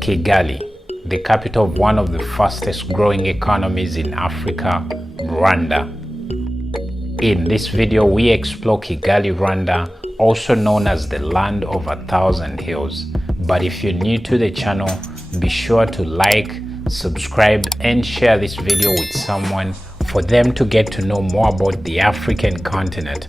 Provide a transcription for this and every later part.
Kigali, the capital of one of the fastest growing economies in Africa, Rwanda. In this video, we explore Kigali, Rwanda, also known as the land of 1,000 hills. But if you're new to the channel, be sure to like, subscribe, and share this video with someone for them to get to know more about the African continent.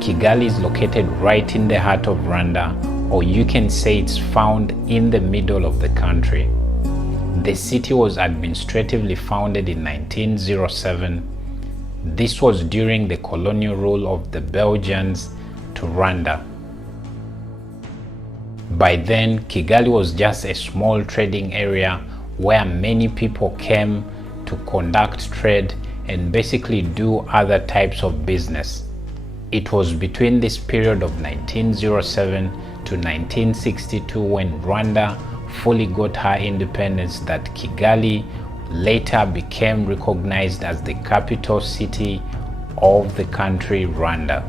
Kigali is located right in the heart of Rwanda, or you can say it's found in the middle of the country. The city was administratively founded in 1907. This was during the colonial rule of the Belgians to Rwanda. By then, Kigali was just a small trading area where many people came to conduct trade and basically do other types of business. It was between this period of 1907 to 1962 when Rwanda fully got her independence that Kigali later became recognized as the capital city of the country, Rwanda.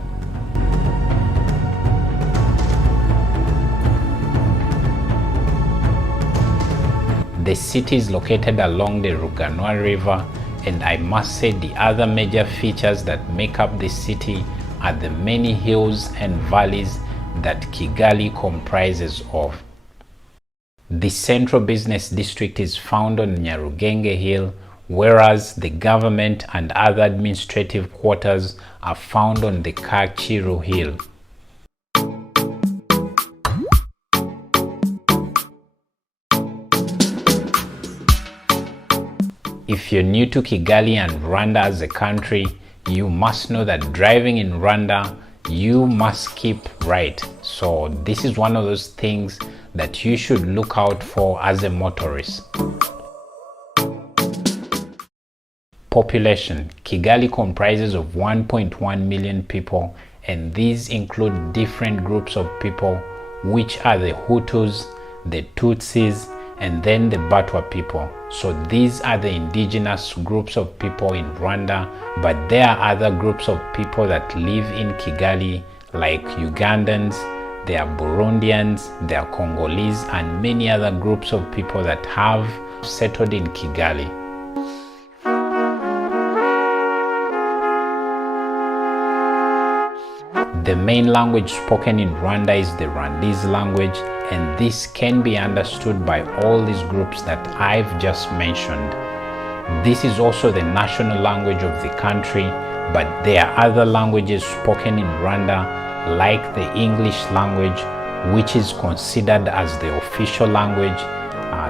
The city is located along the Ruganwa River, and I must say the other major features that make up the city are the many hills and valleys that Kigali comprises of. The central business district is found on Nyarugenge Hill, whereas the government and other administrative quarters are found on the Kacyiru Hill. If you're new to Kigali and Rwanda as a country, you must know that driving in Rwanda, you must keep right. So this is one of those things that you should look out for as a motorist. Population. Kigali comprises of 1.1 million people, and these include different groups of people, which are the Hutus, the Tutsis, and then the Batwa people. So these are the indigenous groups of people in Rwanda, but there are other groups of people that live in Kigali, like Ugandans, there are Burundians, there are Congolese, and many other groups of people that have settled in Kigali. The main language spoken in Rwanda is the Rwandese language, and this can be understood by all these groups that I've just mentioned. This is also the national language of the country, but there are other languages spoken in Rwanda, like the English language, which is considered as the official language.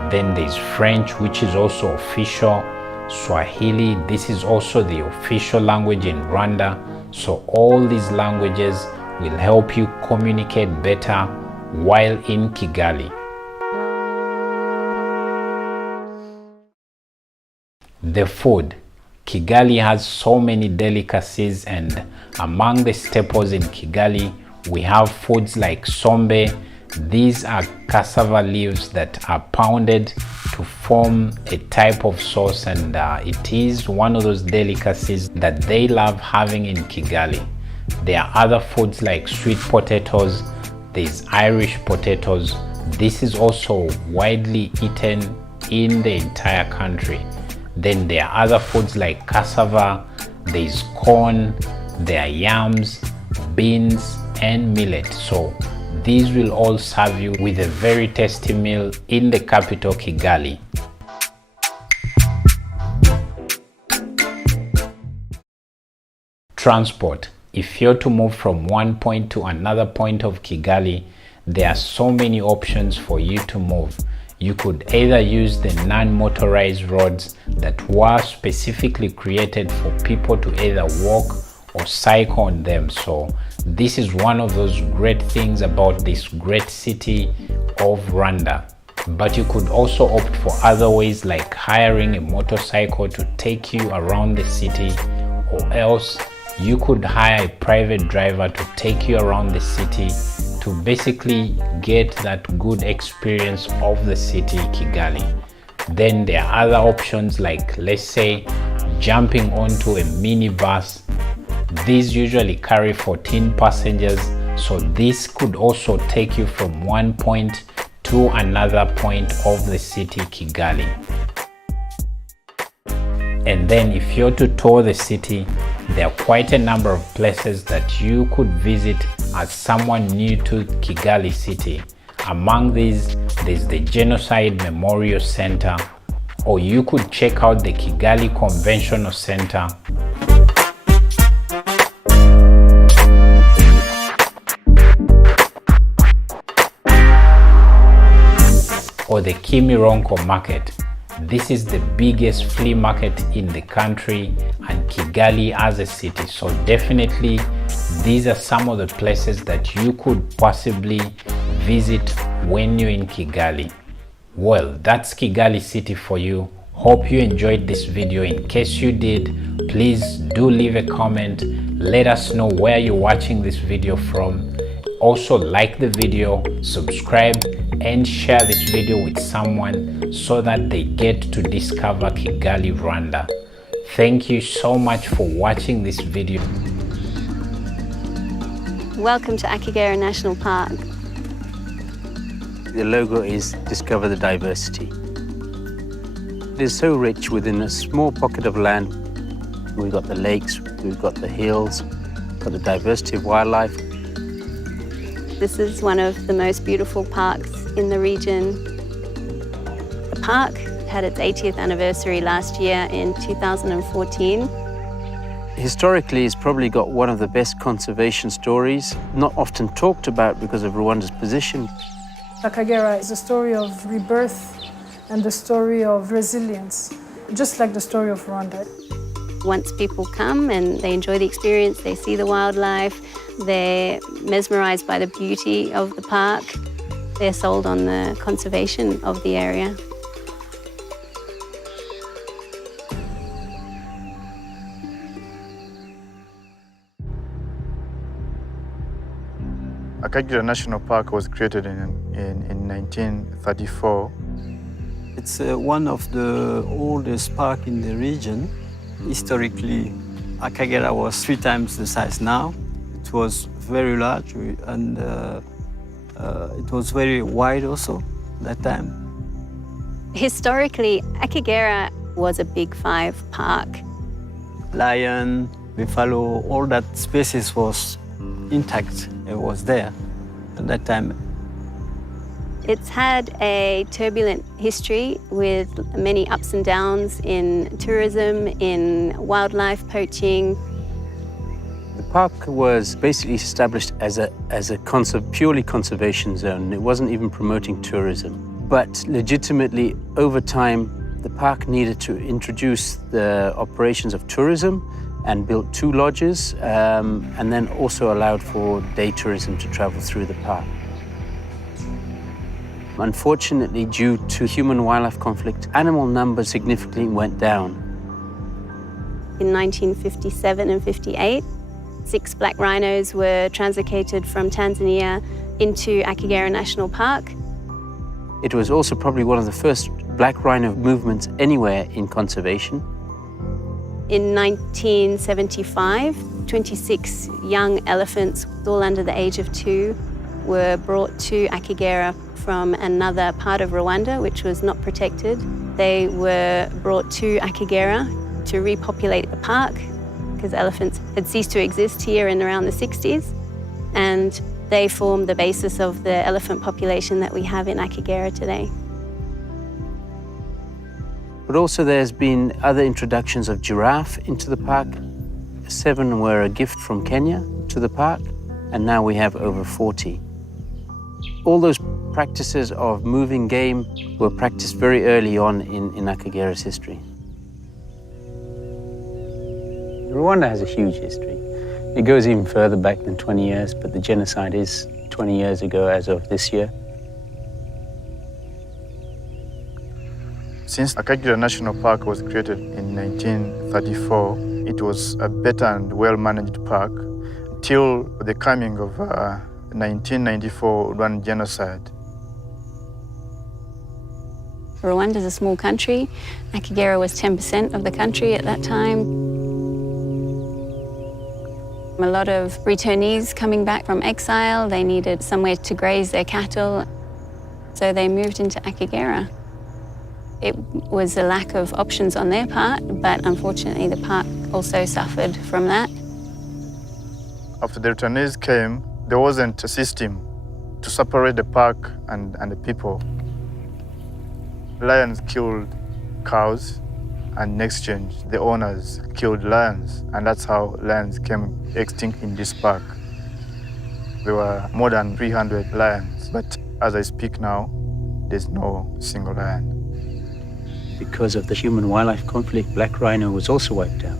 Then there's French, which is also official. Swahili, this is also the official language in Rwanda. So all these languages will help you communicate better while in Kigali. The food. Kigali has so many delicacies, and among the staples in Kigali, we have foods like sombe. These are cassava leaves that are pounded to form a type of sauce, and it is one of those delicacies that they love having in Kigali. There are other foods like sweet potatoes, there's Irish potatoes. This is also widely eaten in the entire country. Then there are other foods like cassava, there's corn, there are yams, beans, and millet. So these will all serve you with a very tasty meal in the capital, Kigali. Transport. If you're to move from one point to another point of Kigali, there are so many options for you to move. You could either use the non-motorized roads that were specifically created for people to either walk or cycle on them. So this is one of those great things about this great city of Rwanda. But you could also opt for other ways, like hiring a motorcycle to take you around the city, or else you could hire a private driver to take you around the city to basically get that good experience of the city Kigali. Then there are other options like, let's say, jumping onto a minibus. These usually carry 14 passengers, so this could also take you from one point to another point of the city Kigali. And then if you're to tour the city, there are quite a number of places that you could visit as someone new to Kigali city. Among these, there's the Genocide Memorial Center, or you could check out the Kigali Conventional Center, or the Kimironko Market. This is the biggest flea market in the country and Kigali as a city. So definitely these are some of the places that you could possibly visit when you're in Kigali. Well, that's Kigali city for you. Hope you enjoyed this video. In case you did, please do leave a comment. Let us know where you're watching this video from. Also like the video, subscribe, and share this video with someone so that they get to discover Kigali, Rwanda. Thank you so much for watching this video. Welcome to Akagera National Park. The logo is Discover the Diversity. It is so rich within a small pocket of land. We've got the lakes, we've got the hills, got the diversity of wildlife. This is one of the most beautiful parks in the region. The park had its 80th anniversary last year in 2014. Historically, it's probably got one of the best conservation stories, not often talked about because of Rwanda's position. Akagera is a story of rebirth and the story of resilience, just like the story of Rwanda. Once people come and they enjoy the experience, they see the wildlife, they're mesmerized by the beauty of the park, they're sold on the conservation of the area. Akagera National Park was created in 1934. It's one of the oldest parks in the region. Historically, Akagera was 3 times the size now. It was very large and it was very wide also that time. Historically, Akagera was a Big 5 park. Lion, buffalo, all that species was intact. It was there at that time. It's had a turbulent history with many ups and downs in tourism, in wildlife poaching. The park was basically established as a purely conservation zone. It wasn't even promoting tourism. But legitimately, over time, the park needed to introduce the operations of tourism and built 2 lodges, and then also allowed for day tourism to travel through the park. Unfortunately, due to human-wildlife conflict, animal numbers significantly went down. In 1957 and 58, 6 black rhinos were translocated from Tanzania into Akagera National Park. It was also probably one of the first black rhino movements anywhere in conservation. In 1975, 26 young elephants, all under the age of 2, were brought to Akagera from another part of Rwanda, which was not protected. They were brought to Akagera to repopulate the park because elephants had ceased to exist here in around the 60s, and they form the basis of the elephant population that we have in Akagera today. But also there's been other introductions of giraffe into the park. 7 were a gift from Kenya to the park, and now we have over 40. All those practices of moving game were practiced very early on in Akagera's history. Rwanda has a huge history. It goes even further back than 20 years, but the genocide is 20 years ago as of this year. Since Akagera National Park was created in 1934, it was a better and well-managed park till the coming of 1994 Rwandan genocide. Rwanda is a small country. Akagera was 10% of the country at that time. A lot of returnees coming back from exile, they needed somewhere to graze their cattle, so they moved into Akagera. It was a lack of options on their part, but unfortunately the park also suffered from that. After the returnees came, there wasn't a system to separate the park and the people. Lions killed cows, and in exchange, the owners killed lions, and that's how lions came extinct in this park. There were more than 300 lions, but as I speak now, there's no single lion. Because of the human-wildlife conflict, black rhino was also wiped out.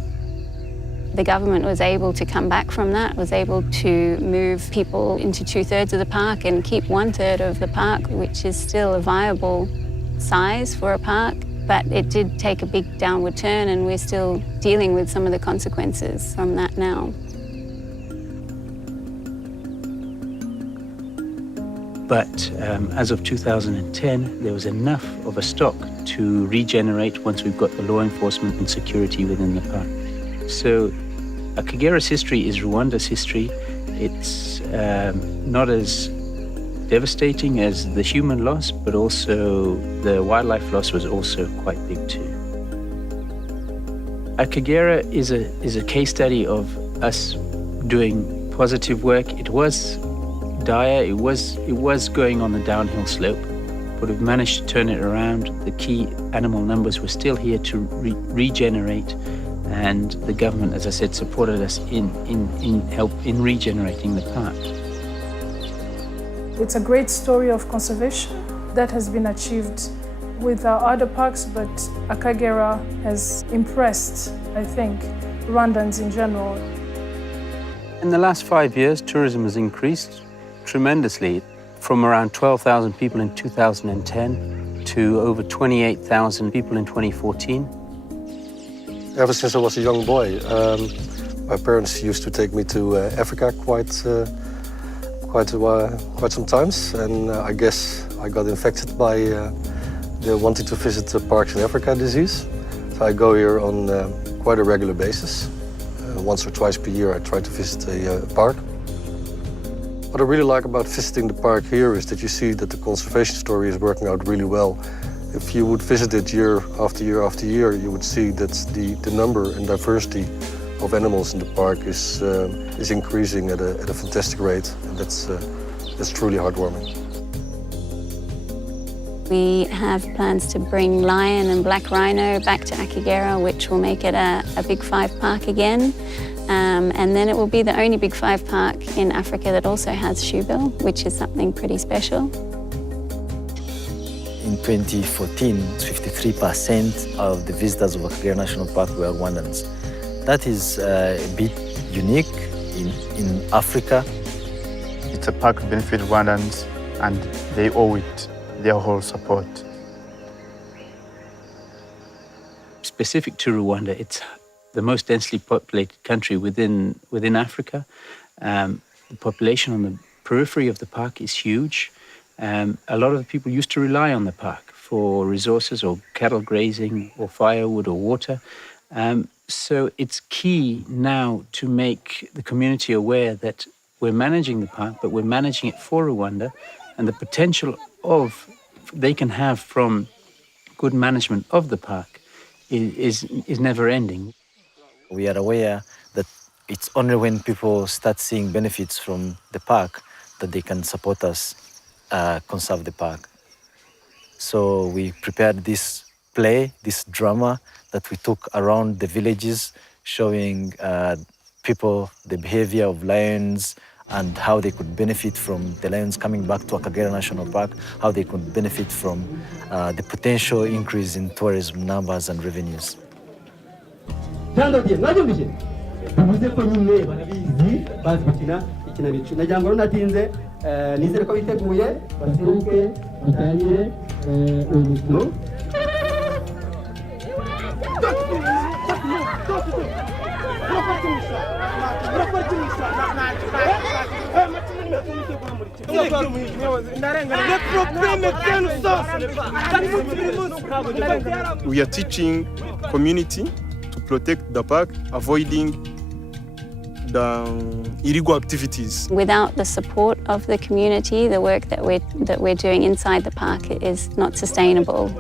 The government was able to come back from that, was able to move people into 2/3 of the park and keep 1/3 of the park, which is still a viable size for a park. But it did take a big downward turn, and we're still dealing with some of the consequences from that now. But as of 2010, there was enough of a stock to regenerate once we've got the law enforcement and security within the park. So Akagera's history is Rwanda's history. It's not as devastating as the human loss, but also the wildlife loss was also quite big too. Akagera is a case study of us doing positive work. It was dire, it was going on the downhill slope, but we've managed to turn it around. The key animal numbers were still here to regenerate, and the government, as I said, supported us in regenerating the park. It's a great story of conservation that has been achieved with our other parks, but Akagera has impressed, I think, Rwandans in general. In the last 5 years, tourism has increased tremendously, from around 12,000 people in 2010 to over 28,000 people in 2014. Ever since I was a young boy, my parents used to take me to Africa quite some times, and I guess I got infected by the wanting to visit the parks in Africa disease. So I go here on quite a regular basis. Once or twice per year I try to visit a park. What I really like about visiting the park here is that you see that the conservation story is working out really well. If you would visit it year after year after year, you would see that the number and diversity of animals in the park is increasing at a fantastic rate, and that's truly heartwarming. We have plans to bring lion and black rhino back to Akagera, which will make it a Big Five park again. And then it will be the only Big Five park in Africa that also has shoebill, which is something pretty special. In 2014, 53% of the visitors of Akagera National Park were Rwandans. That is a bit unique in Africa. It's a park to benefit Rwandans, and they owe it their whole support. Specific to Rwanda, it's the most densely populated country within Africa. The population on the periphery of the park is huge. A lot of the people used to rely on the park for resources or cattle grazing or firewood or water. So it's key now to make the community aware that we're managing the park, but we're managing it for Rwanda, and the potential they can have from good management of the park is never ending. We are aware that it's only when people start seeing benefits from the park that they can support us conserve the park. So we prepared this play, this drama that we took around the villages, showing people the behavior of lions and how they could benefit from the lions coming back to Akagera National Park, how they could benefit from the potential increase in tourism numbers and revenues. bivuze ko nyine barabizi bazi gukina ikinamico nagira ngo natinze nizere ko biteguye baseruke batangire uyu mukino We are teaching community to protect the park, avoiding the illegal activities. Without the support of the community, the work that we're doing inside the park is not sustainable.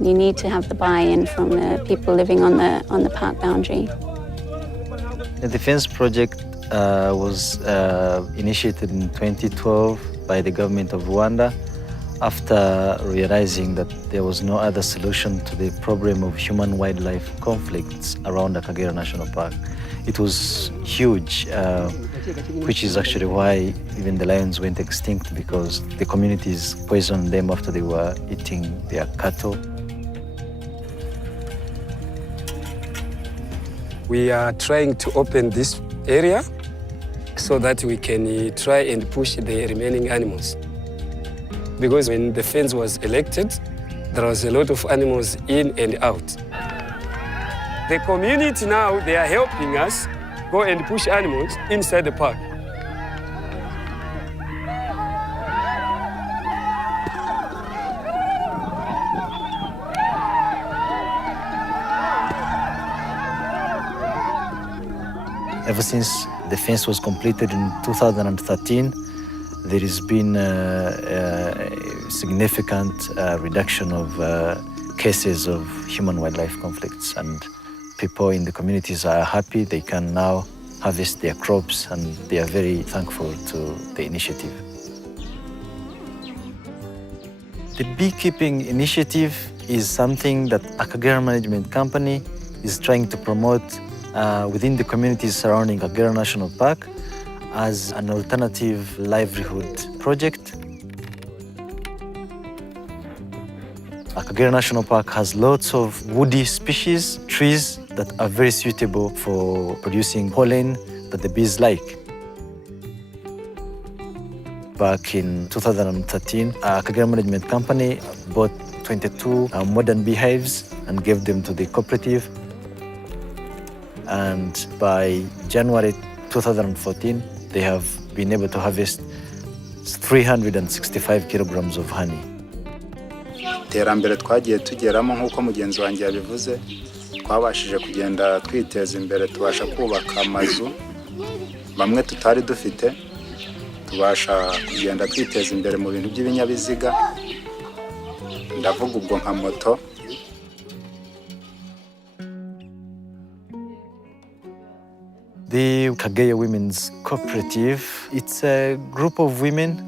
You need to have the buy-in from the people living on the park boundary. The defense project was initiated in 2012 by the government of Rwanda after realizing that there was no other solution to the problem of human-wildlife conflicts around the Akagera National Park. It was huge, which is actually why even the lions went extinct, because the communities poisoned them after they were eating their cattle. We are trying to open this area so that we can try and push the remaining animals. Because when the fence was elected, there was a lot of animals in and out. The community now, they are helping us go and push animals inside the park. Ever since the fence was completed in 2013, there has been a significant reduction of cases of human-wildlife conflicts, and people in the communities are happy. They can now harvest their crops, and they are very thankful to the initiative. The beekeeping initiative is something that Akagera Management Company is trying to promote within the communities surrounding Akagera National Park as an alternative livelihood project. Akagera National Park has lots of woody species, trees that are very suitable for producing pollen that the bees like. Back in 2013, Akagera Management Company bought 22 modern beehives and gave them to the cooperative. And by January 2014, they have been able to harvest 365 kilograms of honey. Iterambere twagiye tugeramo nk'uko mugenzi wanjye yabivuze, twabashije kugenda twiteza imbere, tubasha kubaka amazu bamwe tutari dufite, tubasha kugenda twiteza imbere mu bintu by'ibinyabiziga, ndavuga ubwo nka moto. The Kagera Women's Cooperative, it's a group of women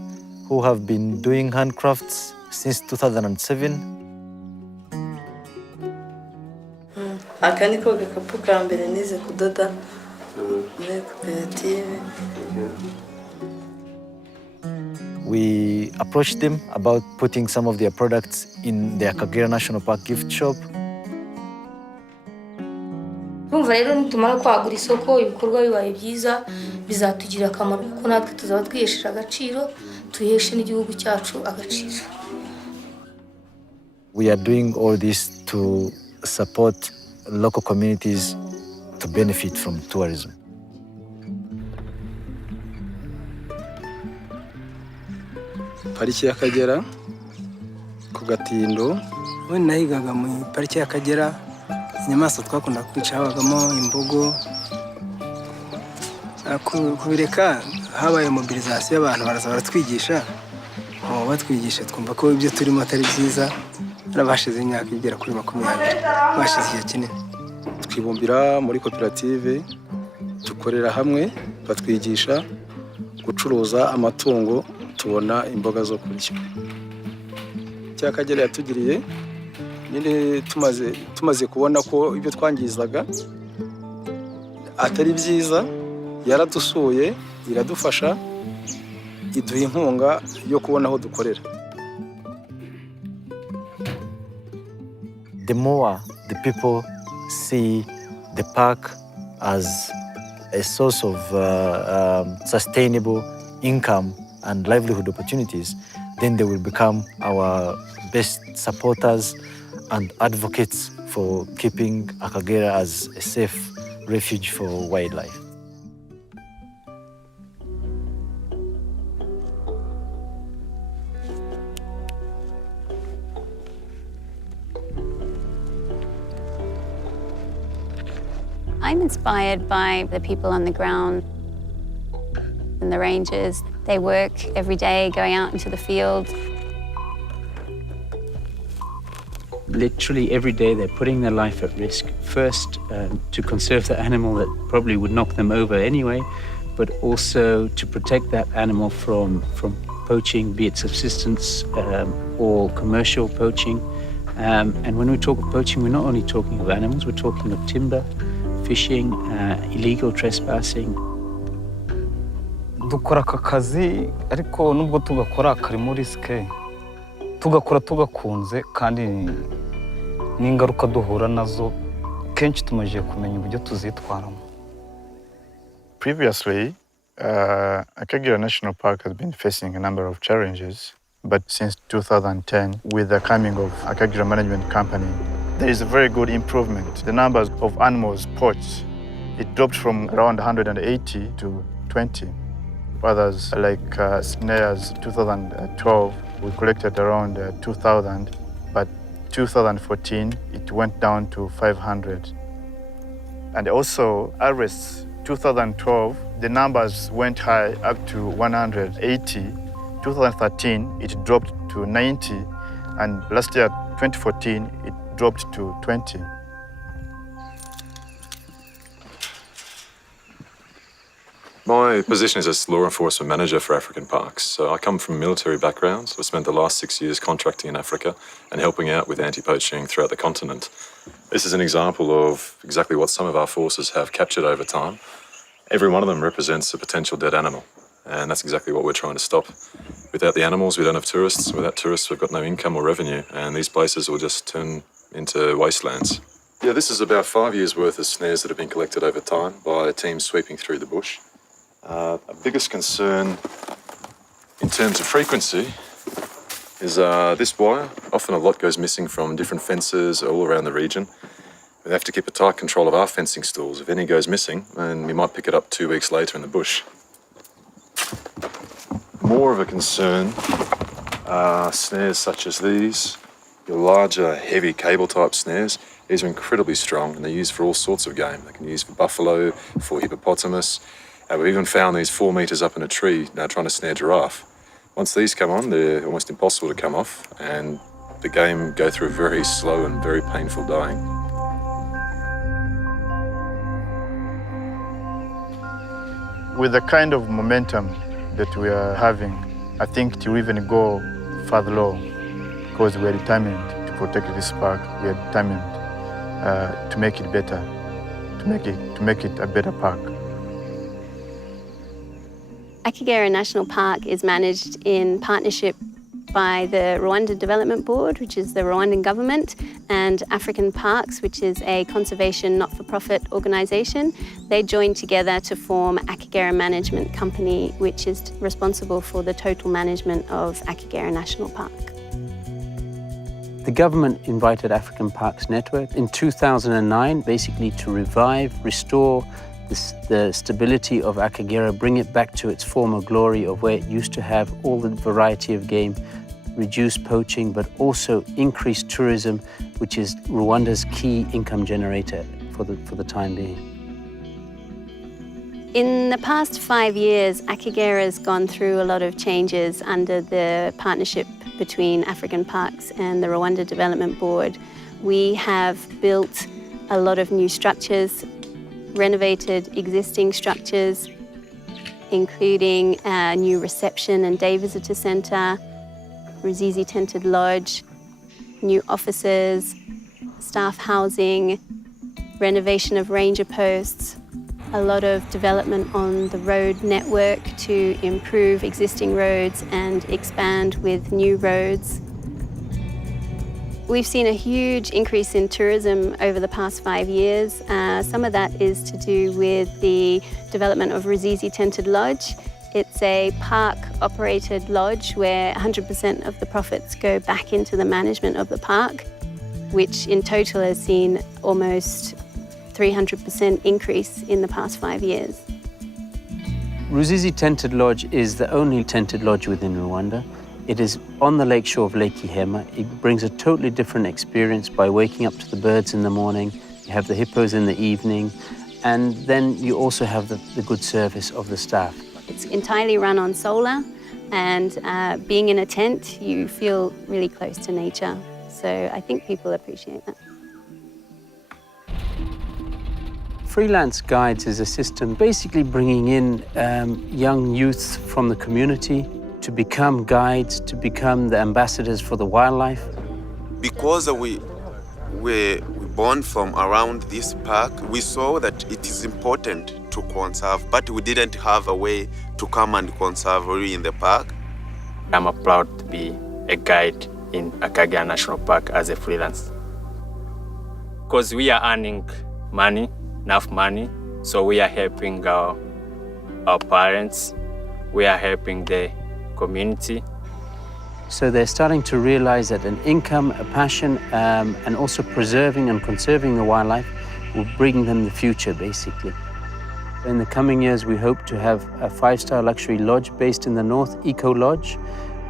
who have been doing handcrafts since 2007. Aka niko gakapu ka mbere nize kudoda muri koperative. We approached them about putting some of their products in their Akagera National Park gift shop. Urumva rero nitumara kwagura isoko ibikorwa bibaye byiza bizatugirira akamaro kuko natwe tuzaba twihesheje agaciro, tuheshe n'igihugu cyacu agaciro. We are doing all this to support local communities to benefit from tourism. Pariki y'Akagera ku Gatindo, we nahigaga mu pariki y'Akagera, inyamaswa twakunda kwica habagamo imbogo. Kubireka habaye mobilisation y'abantu baraza baratwigisha, batwigisha twumva ko ibyo turimo atari byiza. Narabashize imyaka igera kuri 20, bashize igihe kinini. Twibumbira muri koperative, dukorera hamwe, batwigisha gucuruza amatungo, tubona imboga zo kurya. Cyakagera yatugiriye nyine tumaze kubona ko ibyo twangizaga atari byiza, yaradusuye, iradufasha, iduha inkunga yo kubona aho dukorera. The more the people see the park as a source of sustainable income and livelihood opportunities, then they will become our best supporters and advocates for keeping Akagera as a safe refuge for wildlife. I'm inspired by the people on the ground and the rangers. They work every day going out into the field. Literally every day they're putting their life at risk. First, to conserve the animal that probably would knock them over anyway, but also to protect that animal from poaching, be it subsistence or commercial poaching. And when we talk of poaching, we're not only talking of animals, we're talking of timber, fishing, illegal trespassing. Dukora aka kazi ariko nubwo tugakora karimo risike, tugakora tugakunze kandi n'ingaruka duhura nazo kenshi tumaze kumenya uburyo tuzitwaramo. Previously, Akagera National Park has been facing a number of challenges, but since 2010, with the coming of Akagera Management Company, there is a very good improvement. The numbers of animals poached, it dropped from around 180 to 20. Others like snares, 2012, we collected around 2,000, but 2014, it went down to 500. And also arrests, 2012, the numbers went high up to 180. 2013, it dropped to 90. And last year, 2014, it dropped to 20. My position is as law enforcement manager for African parks. So I come from military backgrounds. I spent the last 6 years contracting in Africa and helping out with anti-poaching throughout the continent. This is an example of exactly what some of our forces have captured over time. Every one of them represents a potential dead animal, and that's exactly what we're trying to stop. Without the animals, we don't have tourists. Without tourists, we've got no income or revenue, and these places will just turn into wastelands. Yeah, this is about 5 years' worth of snares that have been collected over time by teams sweeping through the bush. Our biggest concern in terms of frequency is this wire. Often a lot goes missing from different fences all around the region. We have to keep a tight control of our fencing stalls. If any goes missing, then we might pick it up 2 weeks later in the bush. More of a concern are snares such as these, your larger, heavy cable-type snares. These are incredibly strong and they're used for all sorts of game. They can be used for buffalo, for hippopotamus. We've even found these 4 meters up in a tree now trying to snare giraffe. Once these come on, they're almost impossible to come off, and the game go through a very slow and very painful dying. With the kind of momentum that we are having, I think to even go further low, because we are determined to protect this park, we are determined to make it better, to make it a better park. Akagera National Park is managed in partnership by the Rwanda Development Board, which is the Rwandan government, and African Parks, which is a conservation not-for-profit organisation. They joined together to form Akagera Management Company, which is responsible for the total management of Akagera National Park. The government invited African Parks Network in 2009, basically to revive, restore the stability of Akagera, bring it back to its former glory of where it used to have all the variety of game, reduce poaching, but also increase tourism, which is Rwanda's key income generator for the time being. In the past 5 years, Akagera has gone through a lot of changes under the partnership between African Parks and the Rwanda Development Board. We have built a lot of new structures, renovated existing structures, including a new reception and day visitor centre, Ruzizi Tented Lodge, new offices, staff housing, renovation of ranger posts, a lot of development on the road network to improve existing roads and expand with new roads. We've seen a huge increase in tourism over the past 5 years. Some of that is to do with the development of Ruzizi Tented Lodge. It's a park-operated lodge where 100% of the profits go back into the management of the park, which in total has seen almost 300% increase in the past 5 years. Ruzizi Tented Lodge is the only tented lodge within Rwanda. It is on the lake shore of Lake Ihema. It brings a totally different experience by waking up to the birds in the morning. You have the hippos in the evening. and then you also have the good service of the staff. It's entirely run on solar, and being in a tent, you feel really close to nature. So I think people appreciate that. Freelance Guides is a system basically bringing in young youth from the community to become guides, to become the ambassadors for the wildlife. Because we were born from around this park, we saw that it is important to conserve, but we didn't have a way to come and conserve really in the park. I'm proud to be a guide in Akagera National Park as a freelance. Because we are earning money, enough money, so we are helping our parents, we are helping the community. So they're starting to realize that an income, a passion, and also preserving and conserving the wildlife will bring them the future, basically. In the coming years, we hope to have a 5-star luxury lodge based in the north, Eco Lodge.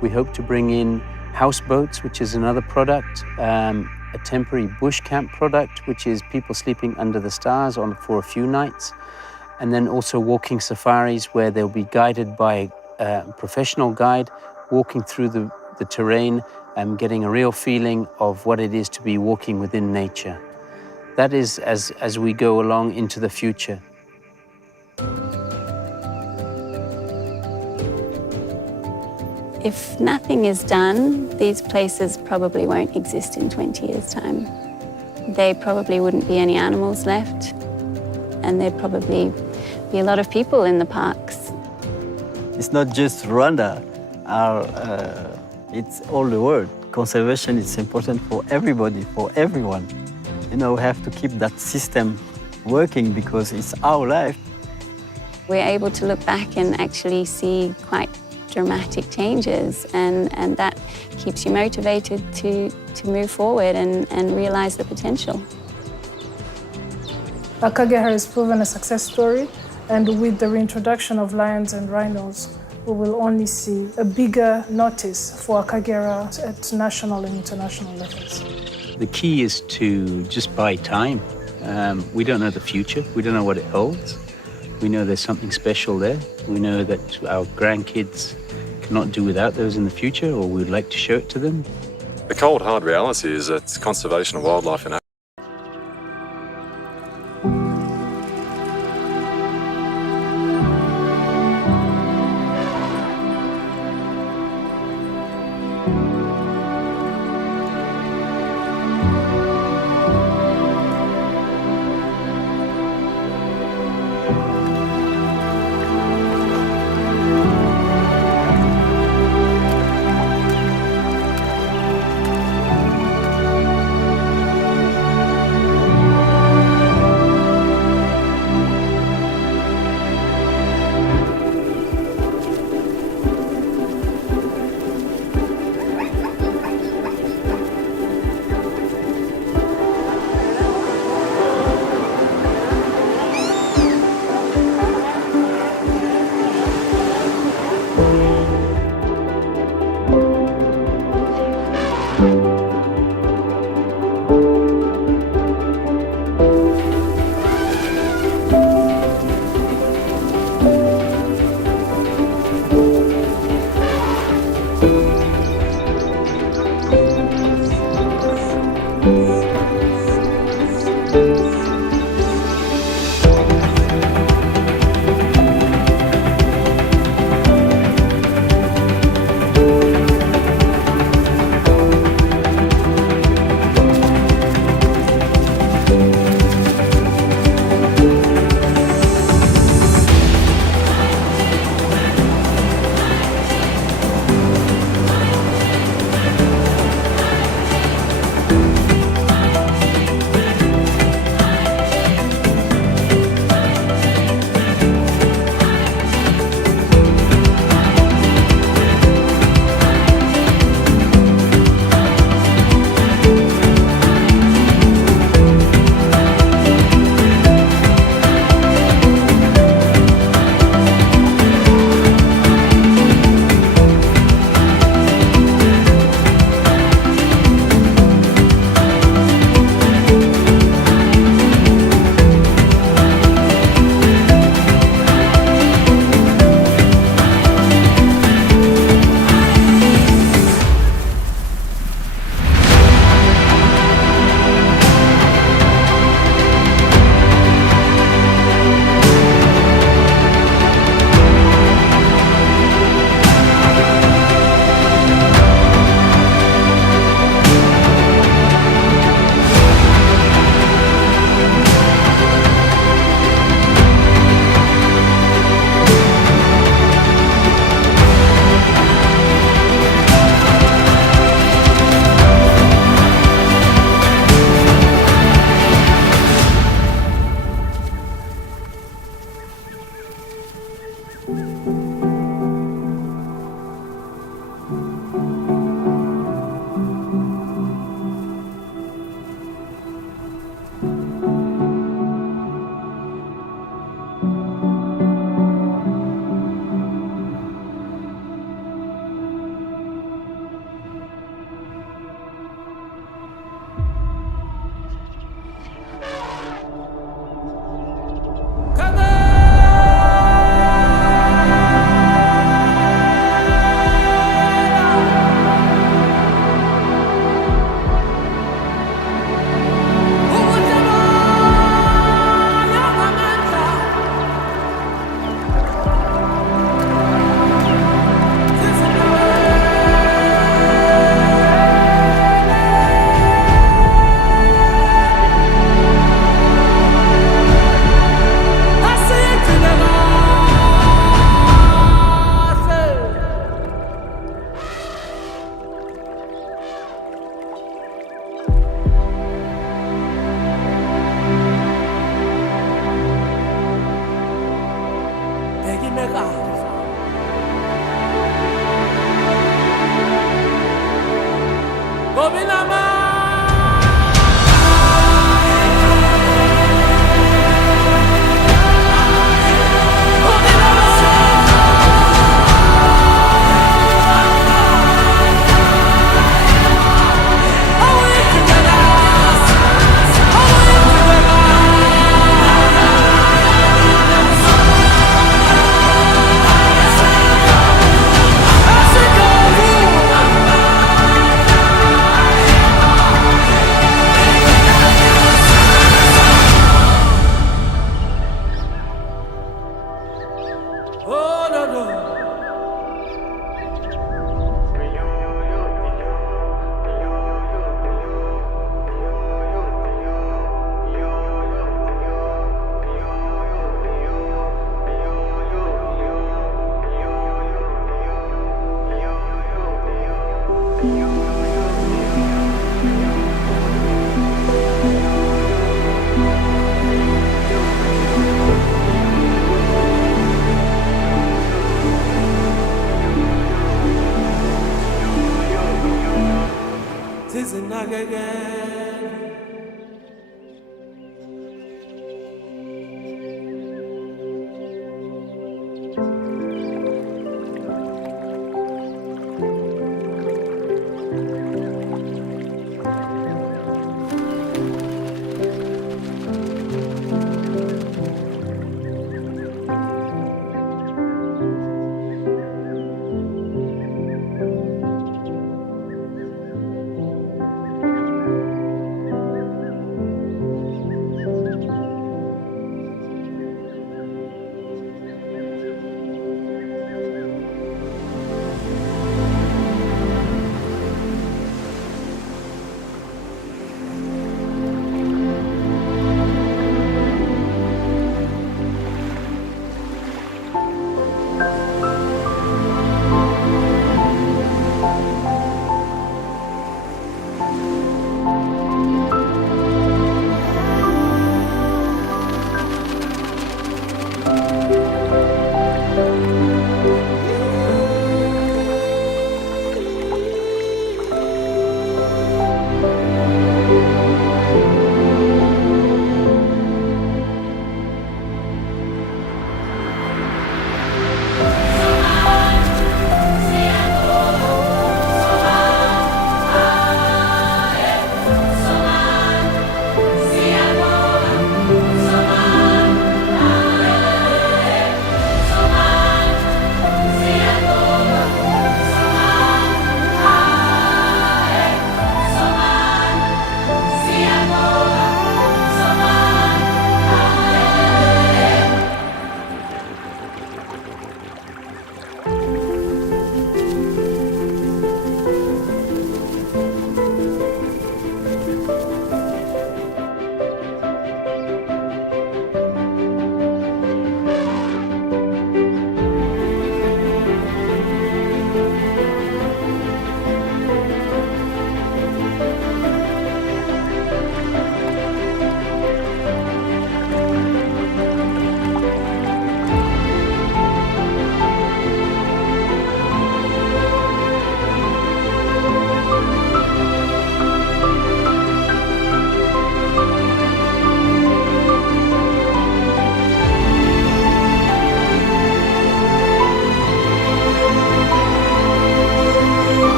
We hope to bring in houseboats, which is another product, a temporary bush camp product, which is people sleeping under the stars for a few nights, and then also walking safaris where they'll be guided by a professional guide, walking through the terrain and getting a real feeling of what it is to be walking within nature. That is as we go along into the future. If nothing is done, these places probably won't exist in 20 years' time. There probably wouldn't be any animals left, and there'd probably be a lot of people in the parks. It's not just Rwanda, it's all the world. Conservation is important for everybody, for everyone. You know, we have to keep that system working because it's our life. We're able to look back and actually see quite dramatic changes, and that keeps you motivated to move forward and realize the potential. Akagera has proven a success story, and with the reintroduction of lions and rhinos, we will only see a bigger notice for Akagera at national and international levels. The key is to just buy time. We don't know the future. We don't know what it holds. We know there's something special there. We know that our grandkids cannot do without those in the future, or we'd like to show it to them. The cold, hard reality is that conservation of wildlife in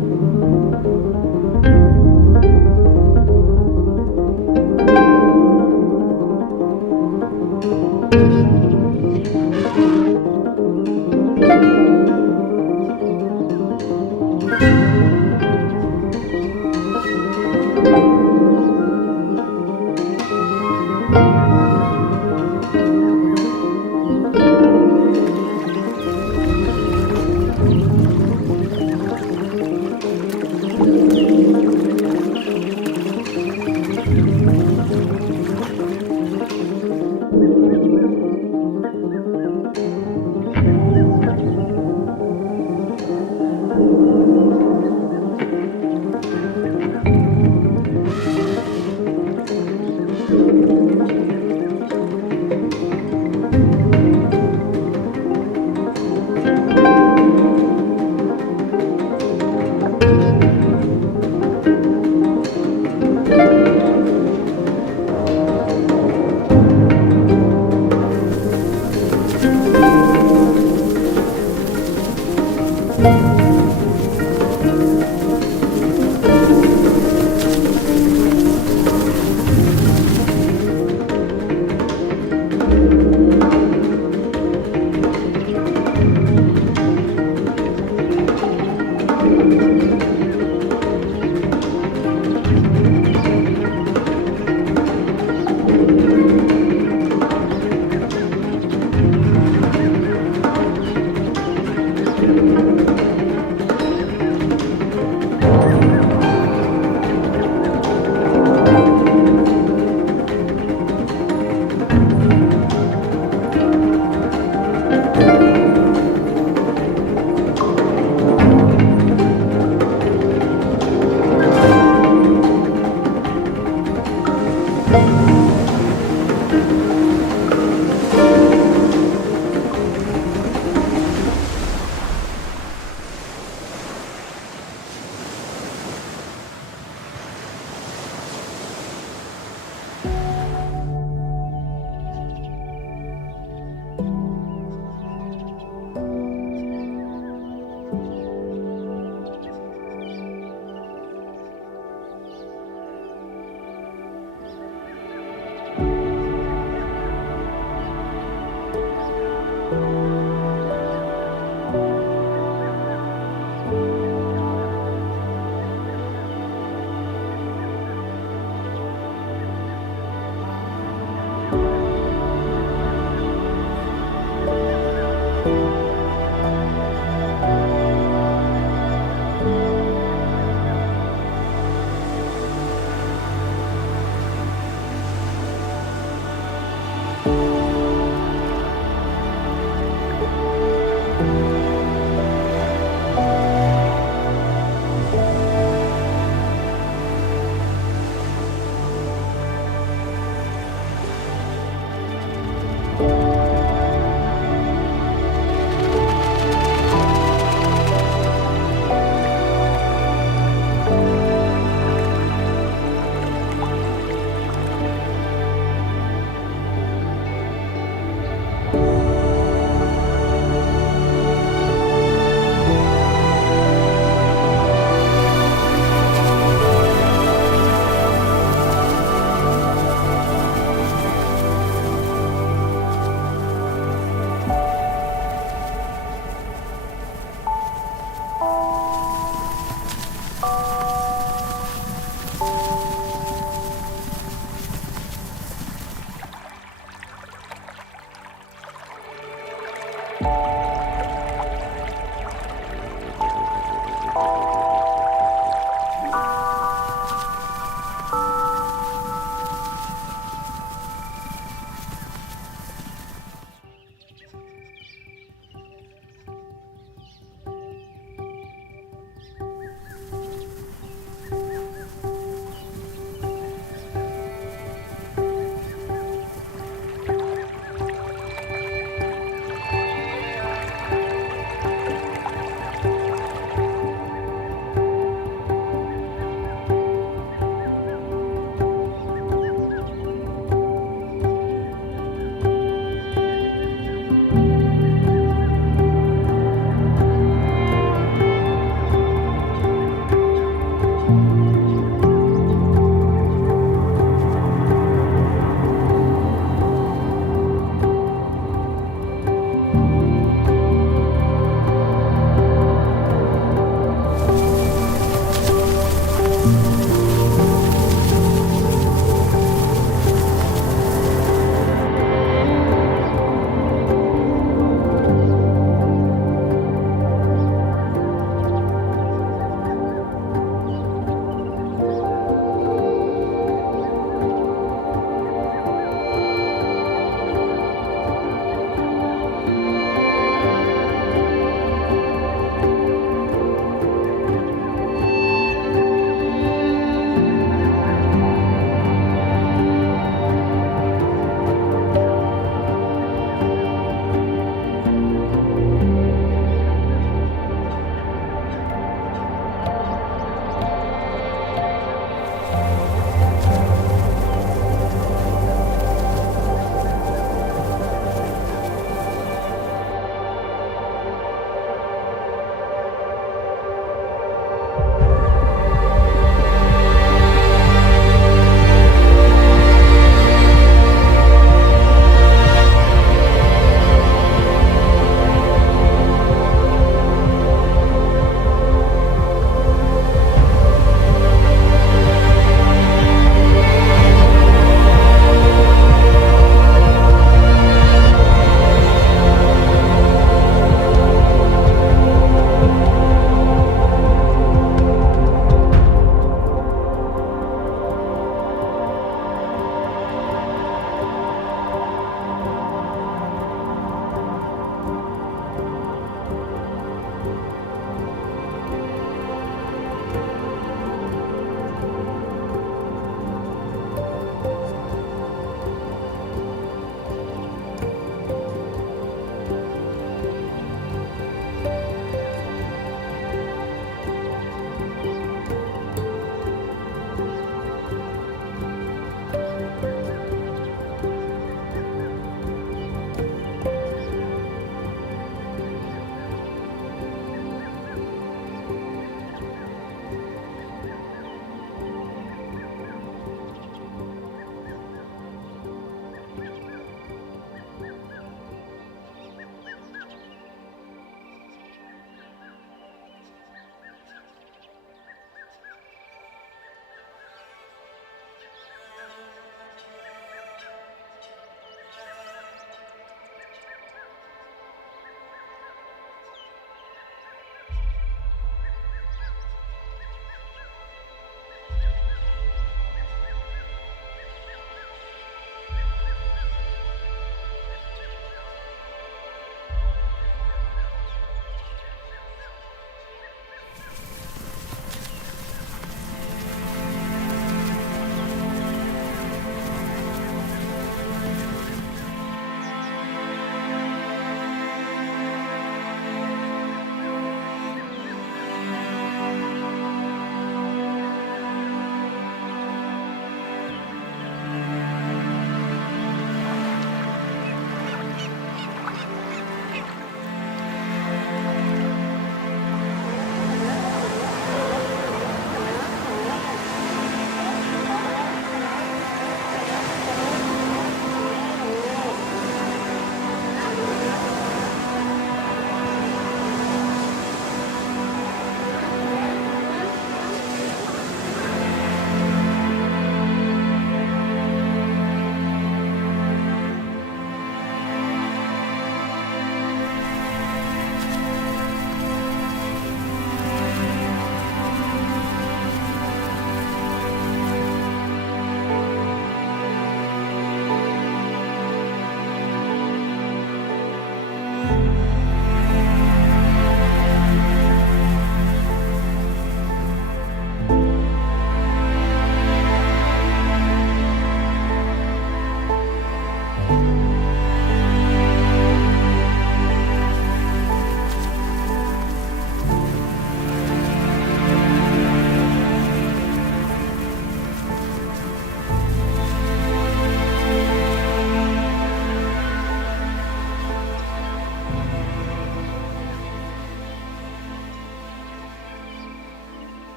you.